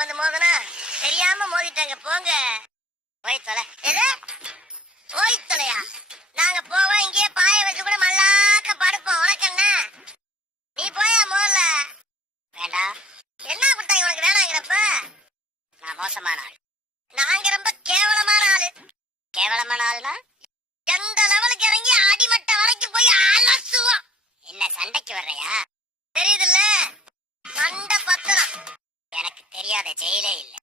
வந்து மோதனா தெரியாம மோதிட்டாங்க போங்க. போய் தொலை. எது போய் தொலையா? நாங்க போவோம் இங்கேயே பாய வச்சு கூட மல்லாக்க படுப்போம். உனக்கு என்ன? நீ போயா முதல்ல. வேண்டாம். என்ன கொடுத்தாங்க உனக்கு வேணாங்கிறப்ப? நான் மோசமான ஆள். நாங்க ரொம்ப கேவலமான ஆளு. கேவலமான ஆளுனா எந்த லெவலுக்கு இறங்கி அடிமட்ட வரைக்கும் போய் அலசுவோம். என்ன சண்டைக்கு வர்றையா? தெரியுதுல்ல, சண்டை பத்திரம் எனக்கு தெரியாத ஜெயிலே இல்லை.